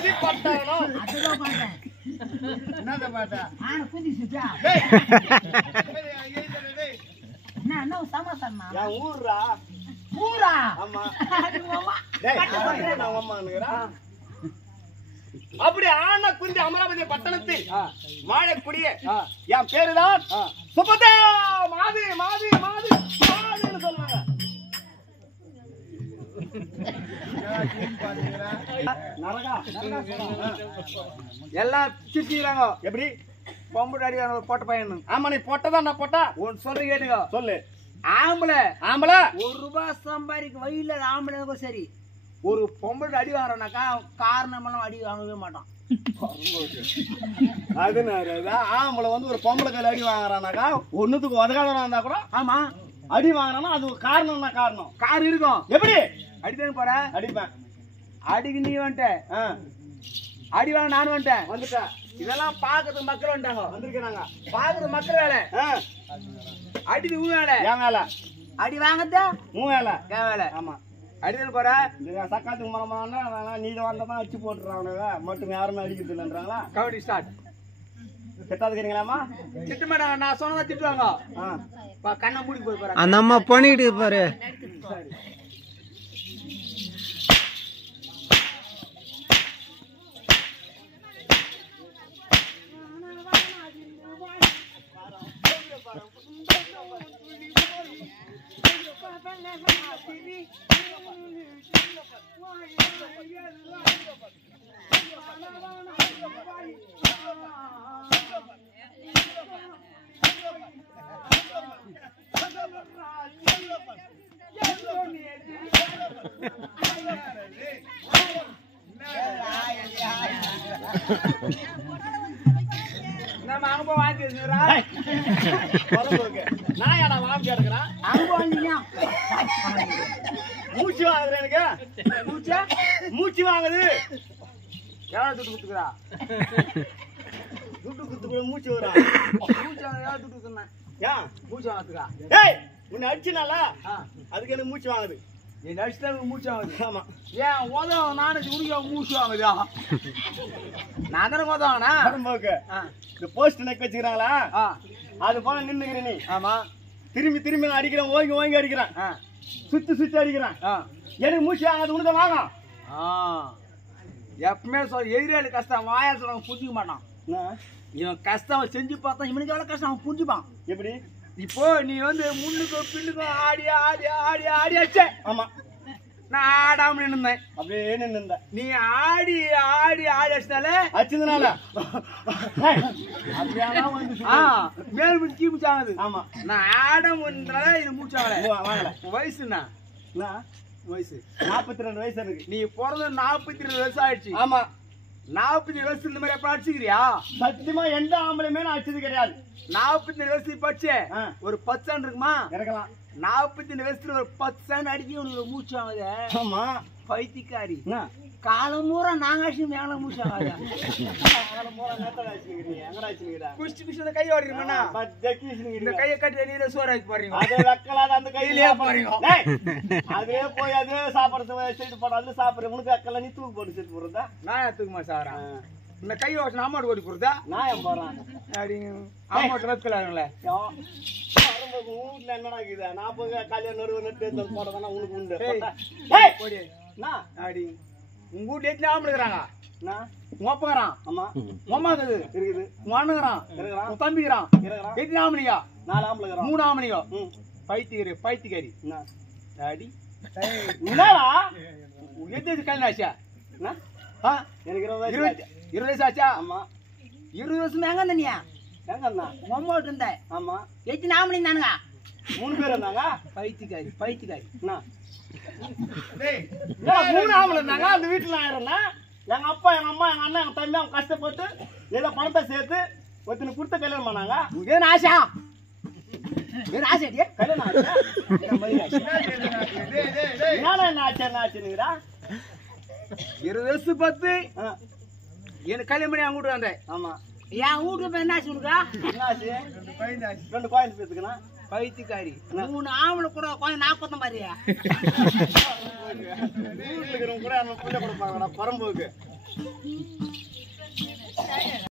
அமராவதி பட்டணம். அதுதான் பாட்டேன். என்னத பாட்டா? ஆன குதி சுஜா. என்ன சமாசாரமா? என் ஊர்ரா. ஊரா? ஆமா. அது மாமா. டேய், நான் அம்மானுங்கறா. அப்படி ஆன குந்தி அமராவதி பட்டணத்தில் வாழக்கூடிய என் பேருதான் சுபதா மாது மாது மாது மாதுன்னு சொல்லுவாங்க. எல்லாம் சிரிச்சுக்கிறாங்க. எப்படி பொம்பளை அடிக்கான போட்ட பையன். ஆமா, நீ பொட்டதான் நான் பொட்டா. ஒன்னு சொல்ற கேட்டுங்க. சொல்லு. ஆம்பளை ஆம்பளை ₹1 சம்பாதிக்க வயல ஆம்பளை சரி. ஒரு பொம்பளை அடி வாங்குறானாக்கா காரணம் எல்லாம் அடி வாங்கவே மாட்டான். ஆம்பளை வந்து ஒரு பொம்பளை கையில அடி வாங்குறானாக்கா ஒண்ணுத்துக்கு உதகாதவனா இருந்தா கூட ஆமா அடி வாங்கினா அது காரணம் தான். காரணம் கார் இருக்கும். எப்படி அடிதானே போற? அடிப்பேன். அடிக்கு நீ வந்துட்ட, அடி வாங்க நானும் வந்துட்டேன். வந்துட்டேன். இதெல்லாம் பாக்குறது மக்கள் வந்துட்டாங்க. வந்திருக்கிறாங்க. பாக்குறது மக்கள் வேலை. அடி உன் வேலை. என் வேலை. அடி வாங்கத்த உன் வேலை. என் வேலை. ஆமா. அடிதானே போற? சக்காத்துக்கு மரமானா நீ வந்ததான் அடிச்சு போட்டுறாங்க. மட்டும் யாருமே அடிக்கிறது இல்லைன்றாங்களா? கபடி ஸ்டார்ட். திட்டாதுக்கிறீங்களாமா? திட்ட மாட்டாங்க. நான் சொன்னதா திட்டுவாங்க. கண்ணை மூடி போய் போறாங்க. அந்த அம்மா பண்ணிட்டு பாரு. நம்ம அங்க வாங்கி நான் யாரா வாங்கி எடுக்கிறேன்? அங்க வந்தீங்க. மூச்சு வாங்குது எனக்கு. மூச்சு வாங்குது. எவ்வளவு துட்டு குத்துக்கிறா? துட்டு குத்து மூச்சு வரா. மூச்சு எவ்வளவு துட்டு குத்துனேன்? ஏன் மூச்சு வாங்குறா? ஏய், உன்னை அடிச்சுனால அதுக்கு எனக்கு மூச்சு வாங்குது. என் அடிச்சுதான் மூச்சு வாங்குது. ஆமா. ஏன் உதவும் நானு உனக்கு மூச்சு வாங்குதா? நான் தானே உதவானா? இந்த போஸ்ட் நெக் வச்சுக்கிறாங்களா? அது போல நின்னுக்கிறேன் நீ. ஆமா. திரும்பி திரும்பி நான் அடிக்கிறேன். ஓங்கி ஓங்கி அடிக்கிறேன். சுத்தி சுத்தி அடிக்கிறேன். எனக்கு மூச்சு வாங்காது. உனக்கு வாங்க. எப்பவுமே சொல்ல எதிராளி கஷ்டம் வாயா சொல்ல புரிஞ்சுக்க மாட்டான். இவன் கஷ்டம் செஞ்சு பார்த்தா இவனுக்கு எவ்வளவு கஷ்டம் அவன் புரிஞ்சுப்பான். எப்படி? இப்போ நீ வந்து முன்னுக்கும் பின்னுக்கும் ஆடி ஆடி ஆடி ஆடி அடிச்ச. ஆமா. நான் ஆடாம நின்னுந்தேன். அப்படியே நின்னுந்த. நீ ஆடி ஆடி ஆடி அடிச்சதால அடிச்சதுனால மேல் மூச்சு கீ மூச்சாகுது. ஆமா. நான் ஆடம்ன்றதால இது மூச்சாகல. வாங்கல. வயசுண்ணா வயசு 42 வயசு இருக்கு. நீ பிறந்த 42 வருஷம் ஆயிடுச்சு. ஆமா. 42 வருஷம் இந்த மாதிரி எப்ப அடிச்சுக்கிறியா? சத்தியமா எந்த ஆம்பளையுமே நான் அடிச்சது கிடையாது. 42 வருஷத்துக்கு படிச்சு ஒரு 10 சான் இருக்குமா? இறக்கலாம். 42 வருஷத்துல ஒரு 10 சான் அடிக்க உனக்கு மூச்சு வாங்குது. ஆமா. பைத்தியக்காரி. காலமூரா நாங்க அடிச்சு மேல மூச்சு வாங்குது. குஷ்டி குஷ்டி கை ஓடிருமா? இந்த கையை கட்டி நீரை சோறு ஆக்கி போறீங்க. அதை வைக்கலாத அந்த கையிலேயே போறீங்க. அதே போய் அதே சாப்பிடுறது செட்டு போடாது சாப்பிடுற. உனக்கு வைக்கல நீ தூக்கு போட்டு செட்டு போடுறதா? நான் தூக்குமா சாரா? இந்த கை ஓட்டு அம்மாட்டு ஓடி போறதா? நான் ஏன் போறேன்? அம்மாட்டு வைக்கலாங்களே. வீட்டுல என்னடா இருக்குது? நான் போய் கல்யாணம் நடுவு நட்டு போட்டதானா உனக்கு உண்டு. அடி உங்க வீட்டுல எத்தனை ஆம்பளை இருக்கிறாங்க? உங்க அப்பங்கிறான். ஆமா. உங்க அம்மா இருக்குது. உங்க அண்ணுங்கிறான். உங்க தம்பிக்கிறான். எத்தனை ஆம்பளையா? 4 ஆம்பளை. 3 ஆம்பளையோ? பைத்தியக்காரி. அடி என்னடா எத்தனை கல்யாணம் ஆச்சா? எனக்கு 20 வயசு ஆச்சா? ஆமா. 20 வருஷம் எங்க இருந்தீங்க? எங்க இருந்தா? மொம்மோட்டு இருந்தேன். ஆமா. எத்தனை ஆம்பளை தானுங்க? 3 பேர் இருந்தாங்க. பைத்தியக்காரி. 3 ஆம்பளை இருந்தாங்க. அந்த வீட்டுல நான் இருந்தேன். எங்க அப்பா எங்க அம்மா எங்க அண்ணன் எங்க தம்பி அவங்க கஷ்டப்பட்டு ஏதோ பணத்தை சேர்த்து ஒருத்தனை கொடுத்த கல்யாணம் பண்ணாங்க. ஏன் ஆசா? ஏன் ஆசையா? கல்யாணம் ஆச்சு. என்ன ஆச்சுங்கிறா? 20 வருஷம் 10 எனக்கு கல்யாணம் பண்ணி அவங்க வீட்டு வந்தேன். ஆமா. என் வீட்டுக்கு போய் என்ன ஆச்சு உனக்கா? என்ன ஆச்சு? 2 கோயில் பேத்துக்கணும். பைத்தியக்காரி. 3 ஆம்பளை கூட கோயில் 40 மாதிரியா? வீட்டுல இருக்கிறவங்க கூட பிள்ளை கொடுப்பாங்கடா பரம்போக்கு.